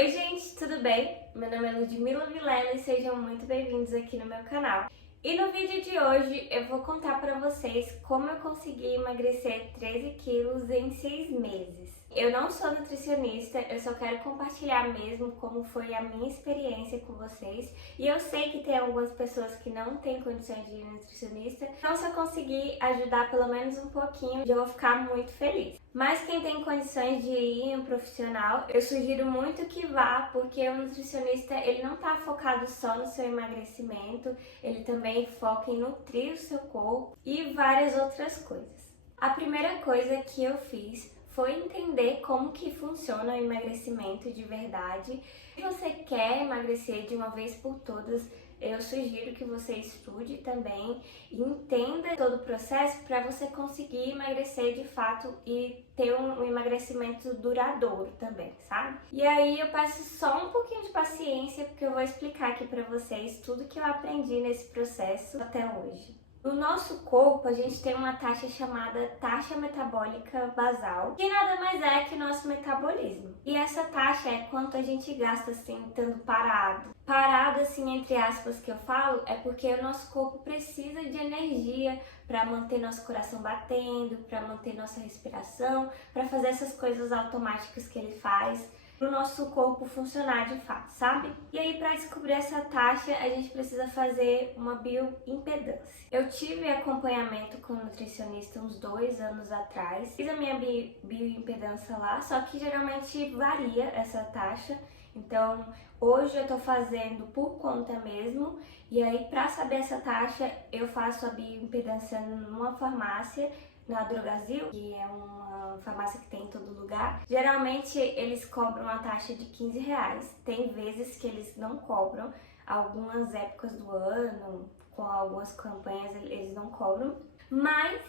Oi gente, tudo bem? Meu nome é Ludmila Vilela e sejam muito bem-vindos aqui no meu canal. E no vídeo de hoje eu vou contar pra vocês como eu consegui emagrecer 13 quilos em 6 meses. Eu não sou nutricionista, eu só quero compartilhar mesmo como foi a minha experiência com vocês. E eu sei que tem algumas pessoas que não têm condições de ir nutricionista, então se eu conseguir ajudar pelo menos um pouquinho, eu vou ficar muito feliz. Mas quem tem condições de ir em um profissional, eu sugiro muito que vá, porque o nutricionista ele não está focado só no seu emagrecimento, ele também foca em nutrir o seu corpo e várias outras coisas. A primeira coisa que eu fiz foi entender como que funciona o emagrecimento de verdade. Se você quer emagrecer de uma vez por todas, eu sugiro que você estude também e entenda todo o processo para você conseguir emagrecer de fato e ter um emagrecimento duradouro também, sabe? E aí eu peço só um pouquinho de paciência porque eu vou explicar aqui para vocês tudo que eu aprendi nesse processo até hoje. No nosso corpo, a gente tem uma taxa chamada taxa metabólica basal, que nada mais é que o nosso metabolismo. E essa taxa é quanto a gente gasta assim, estando parado. Parado, assim, entre aspas, que eu falo, é porque o nosso corpo precisa de energia para manter nosso coração batendo, para manter nossa respiração, para fazer essas coisas automáticas que ele faz, para o nosso corpo funcionar de fato, sabe? E aí, para descobrir essa taxa, a gente precisa fazer uma bioimpedância. Eu tive acompanhamento com um nutricionista uns 2 anos atrás, fiz a minha bioimpedância lá, só que geralmente varia essa taxa. Então, hoje eu tô fazendo por conta mesmo, e aí para saber essa taxa, eu faço a bioimpedância numa farmácia, na Drogasil, que é uma farmácia que tem em todo lugar. Geralmente eles cobram a taxa de R$ 15. Tem vezes que eles não cobram, algumas épocas do ano, com algumas campanhas eles não cobram, mas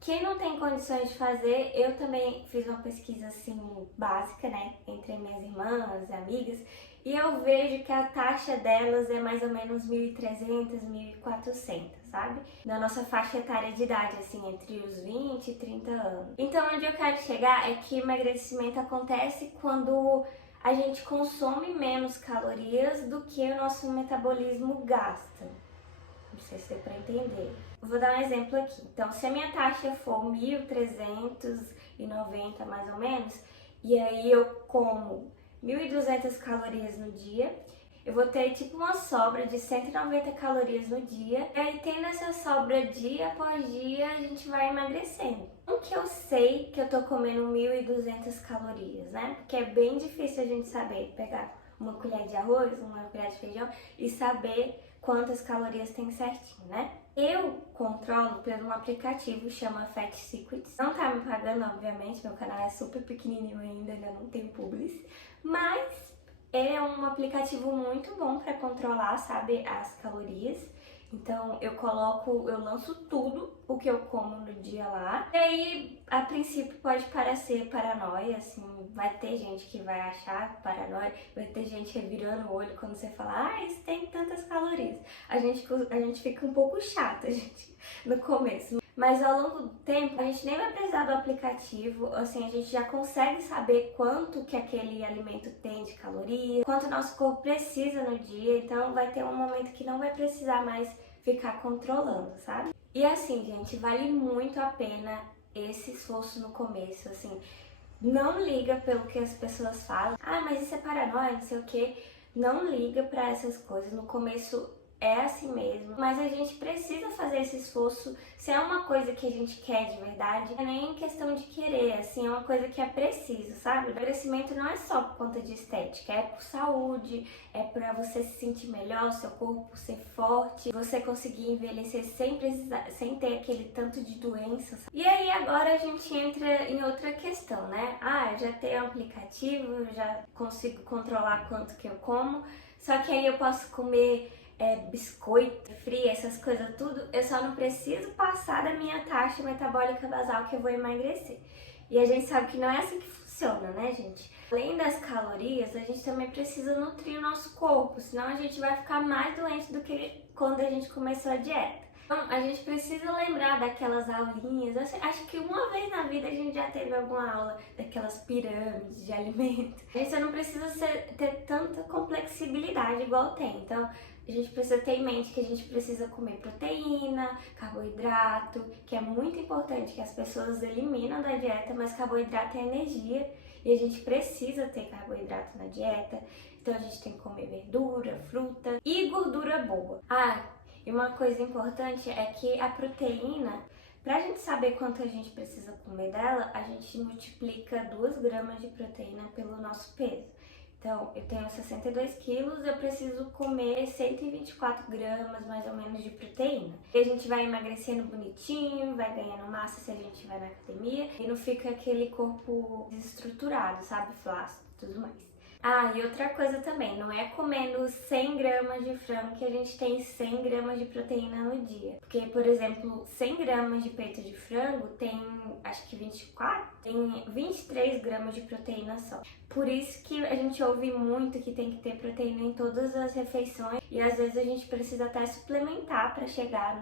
quem não tem condições de fazer, eu também fiz uma pesquisa assim básica, né, entre minhas irmãs e amigas, e eu vejo que a taxa delas é mais ou menos 1.300, 1.400, sabe? Na nossa faixa etária de idade, assim, entre os 20 e 30 anos. Então, onde eu quero chegar é que emagrecimento acontece quando a gente consome menos calorias do que o nosso metabolismo gasta. Não sei se deu para entender. Vou dar um exemplo aqui. Então, se a minha taxa for 1.390 mais ou menos, e aí eu como 1.200 calorias no dia, eu vou ter tipo uma sobra de 190 calorias no dia. E aí, tendo essa sobra dia após dia, a gente vai emagrecendo. Como que eu sei que eu tô comendo 1.200 calorias, né? Porque é bem difícil a gente saber pegar uma colher de arroz, uma colher de feijão e saber quantas calorias tem certinho, né? Eu controlo por um aplicativo, chama Fat Secrets. Não tá me pagando, obviamente, meu canal é super pequenininho ainda não tem publis, mas é um aplicativo muito bom para controlar, sabe, as calorias. Então eu lanço tudo o que eu como no dia lá. E aí, a princípio pode parecer paranoia, assim, vai ter gente que vai achar paranoia, vai ter gente revirando o olho quando você fala, isso tem tantas calorias. A gente fica um pouco chata, gente, no começo. Mas ao longo do tempo, a gente nem vai precisar do aplicativo, assim, a gente já consegue saber quanto que aquele alimento tem de calorias, quanto nosso corpo precisa no dia, então vai ter um momento que não vai precisar mais ficar controlando, sabe? E assim, gente, vale muito a pena esse esforço no começo, assim, não liga pelo que as pessoas falam, mas isso é paranoia, não sei o que, não liga pra essas coisas, no começo é assim mesmo, mas a gente precisa fazer esse esforço. Se é uma coisa que a gente quer de verdade, não é nem questão de querer, assim, é uma coisa que é preciso, sabe? O emagrecimento não é só por conta de estética, é por saúde, é pra você se sentir melhor, seu corpo ser forte, você conseguir envelhecer sem ter aquele tanto de doenças. E aí agora a gente entra em outra questão, né? Eu já tenho um aplicativo, eu já consigo controlar quanto que eu como, só que aí eu posso comer biscoito, frio, essas coisas tudo, eu só não preciso passar da minha taxa metabólica basal que eu vou emagrecer. E a gente sabe que não é assim que funciona, né, gente? Além das calorias, a gente também precisa nutrir o nosso corpo, senão a gente vai ficar mais doente do que quando a gente começou a dieta. Então, a gente precisa lembrar daquelas aulinhas. Acho que uma vez na vida a gente já teve alguma aula daquelas pirâmides de alimento. A gente só não precisa ter tanta complexibilidade igual tem. Então, a gente precisa ter em mente que a gente precisa comer proteína, carboidrato, que é muito importante que as pessoas eliminam da dieta, mas carboidrato é energia e a gente precisa ter carboidrato na dieta. Então, a gente tem que comer verdura, fruta e gordura boa. E uma coisa importante é que a proteína, pra gente saber quanto a gente precisa comer dela, a gente multiplica 2 gramas de proteína pelo nosso peso. Então, eu tenho 62 quilos, eu preciso comer 124 gramas mais ou menos de proteína. E a gente vai emagrecendo bonitinho, vai ganhando massa se a gente vai na academia e não fica aquele corpo desestruturado, sabe? Flácido e tudo mais. E outra coisa também, não é comendo 100 gramas de frango que a gente tem 100 gramas de proteína no dia. Porque, por exemplo, 100 gramas de peito de frango tem, acho que 24, tem 23 gramas de proteína só. Por isso que a gente ouve muito que tem que ter proteína em todas as refeições e às vezes a gente precisa até suplementar para chegar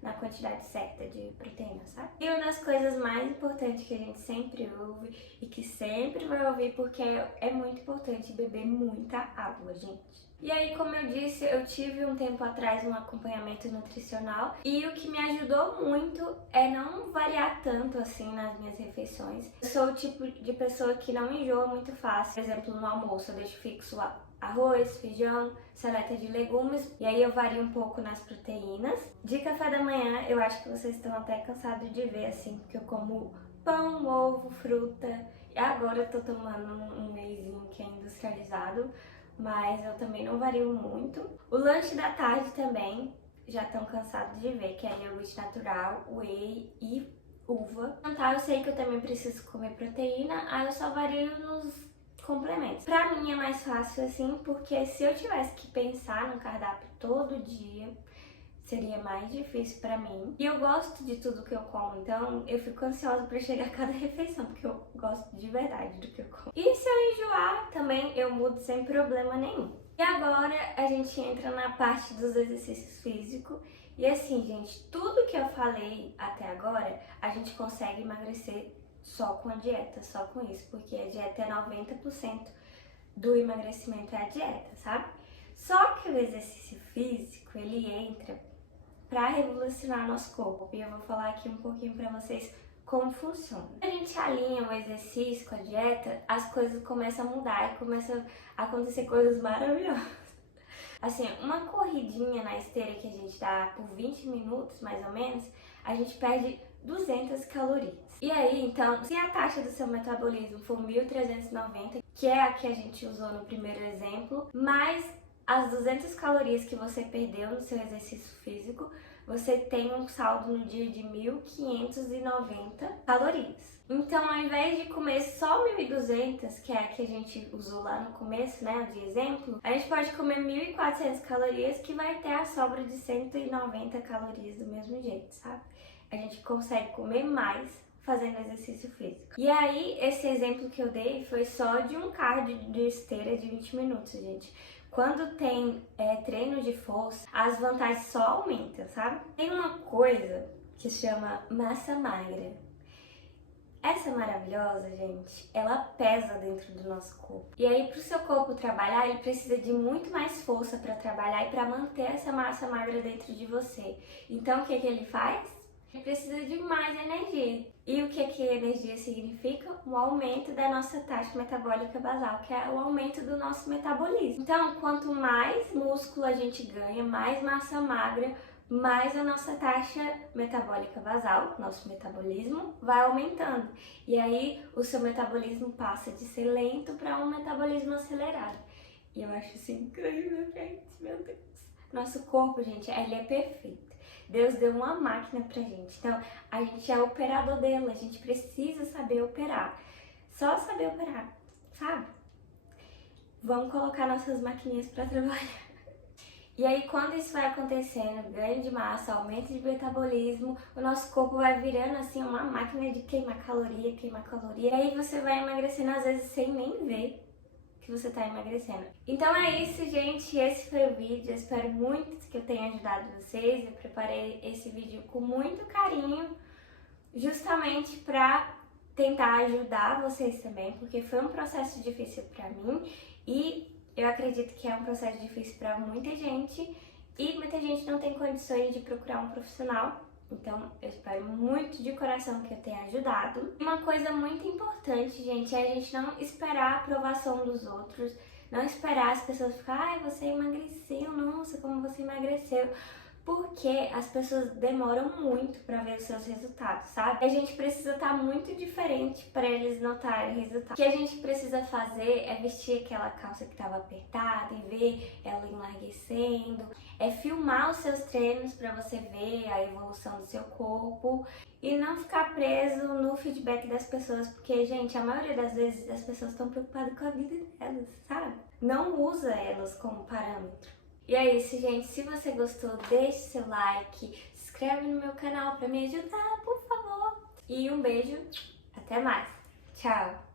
na quantidade certa de proteína, sabe? E uma das coisas mais importantes que a gente sempre ouve e que sempre vai ouvir porque é muito importante beber muita água, gente. E aí, como eu disse, eu tive um tempo atrás um acompanhamento nutricional e o que me ajudou muito é não variar tanto assim nas minhas refeições. Eu sou o tipo de pessoa que não enjoa muito fácil. Por exemplo, no almoço eu deixo fixo arroz, feijão, salada de legumes e aí eu vario um pouco nas proteínas. De café da manhã, eu acho que vocês estão até cansados de ver assim, porque eu como pão, ovo, fruta. E agora eu tô tomando um wheyzinho que é industrializado, mas eu também não vario muito. O lanche da tarde também, já estão cansados de ver, que é iogurte natural, whey e uva. No jantar eu sei que eu também preciso comer proteína, aí eu só vario nos complementos. Pra mim é mais fácil assim, porque se eu tivesse que pensar no cardápio todo dia, seria mais difícil pra mim. E eu gosto de tudo que eu como, então eu fico ansiosa pra chegar a cada refeição, porque eu gosto de verdade do que eu como. E se eu enjoar, também eu mudo sem problema nenhum. E agora a gente entra na parte dos exercícios físicos. E assim, gente, tudo que eu falei até agora, a gente consegue emagrecer só com a dieta, só com isso, porque a dieta é 90% do emagrecimento é a dieta, sabe? Só que o exercício físico, ele entra para revolucionar nosso corpo. E eu vou falar aqui um pouquinho para vocês como funciona. Quando a gente alinha o exercício com a dieta, as coisas começam a mudar e começam a acontecer coisas maravilhosas. Assim, uma corridinha na esteira que a gente dá por 20 minutos, mais ou menos, a gente perde 200 calorias. E aí, então, se a taxa do seu metabolismo for 1.390, que é a que a gente usou no primeiro exemplo, mais as 200 calorias que você perdeu no seu exercício físico, você tem um saldo no dia de 1.590 calorias. Então, ao invés de comer só 1.200, que é a que a gente usou lá no começo, né, de exemplo, a gente pode comer 1.400 calorias, que vai ter a sobra de 190 calorias do mesmo jeito, sabe? A gente consegue comer mais fazendo exercício físico. E aí, esse exemplo que eu dei foi só de um cardio de esteira de 20 minutos, gente. Quando tem treino de força, as vantagens só aumentam, sabe? Tem uma coisa que se chama massa magra. Essa maravilhosa, gente, ela pesa dentro do nosso corpo. E aí, para o seu corpo trabalhar, ele precisa de muito mais força para trabalhar e para manter essa massa magra dentro de você. Então, o que ele faz? Ele precisa de mais energia. E o que energia significa? O aumento da nossa taxa metabólica basal, que é o aumento do nosso metabolismo. Então, quanto mais músculo a gente ganha, mais massa magra, mais a nossa taxa metabólica basal, nosso metabolismo, vai aumentando. E aí, o seu metabolismo passa de ser lento para um metabolismo acelerado. E eu acho isso incrível, gente, meu Deus. Nosso corpo, gente, ele é perfeito. Deus deu uma máquina pra gente, então a gente é operador dela, a gente precisa saber operar. Só saber operar, sabe? Vamos colocar nossas maquininhas pra trabalhar. E aí, quando isso vai acontecendo, ganho de massa, aumento de metabolismo, o nosso corpo vai virando assim uma máquina de queimar caloria. E aí você vai emagrecendo às vezes sem nem ver. que você tá emagrecendo. Então é isso, gente. Esse foi o vídeo. Eu espero muito que eu tenha ajudado vocês. Eu preparei esse vídeo com muito carinho, justamente pra tentar ajudar vocês também, porque foi um processo difícil pra mim e eu acredito que é um processo difícil pra muita gente e muita gente não tem condições de procurar um profissional. Então, eu espero muito de coração que eu tenha ajudado. Uma coisa muito importante, gente, é a gente não esperar a aprovação dos outros, não esperar as pessoas ficarem, ai, você emagreceu, nossa, como você emagreceu. Porque as pessoas demoram muito pra ver os seus resultados, sabe? A gente precisa estar muito diferente pra eles notarem o resultado. O que a gente precisa fazer é vestir aquela calça que tava apertada e ver ela enlarguecendo, é filmar os seus treinos pra você ver a evolução do seu corpo e não ficar preso no feedback das pessoas, porque, gente, a maioria das vezes as pessoas estão preocupadas com a vida delas, sabe? Não usa elas como parâmetro. E é isso, gente. Se você gostou, deixe seu like, se inscreve no meu canal pra me ajudar, por favor. E um beijo, até mais. Tchau!